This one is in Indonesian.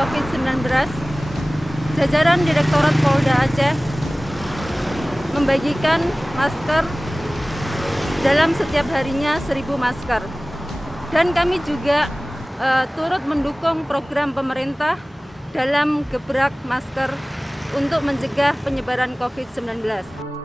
COVID-19, jajaran Direktorat Polda Aceh membagikan masker dalam setiap harinya 1.000 masker. Dan kami juga turut mendukung program pemerintah dalam gebrak masker untuk mencegah penyebaran COVID-19.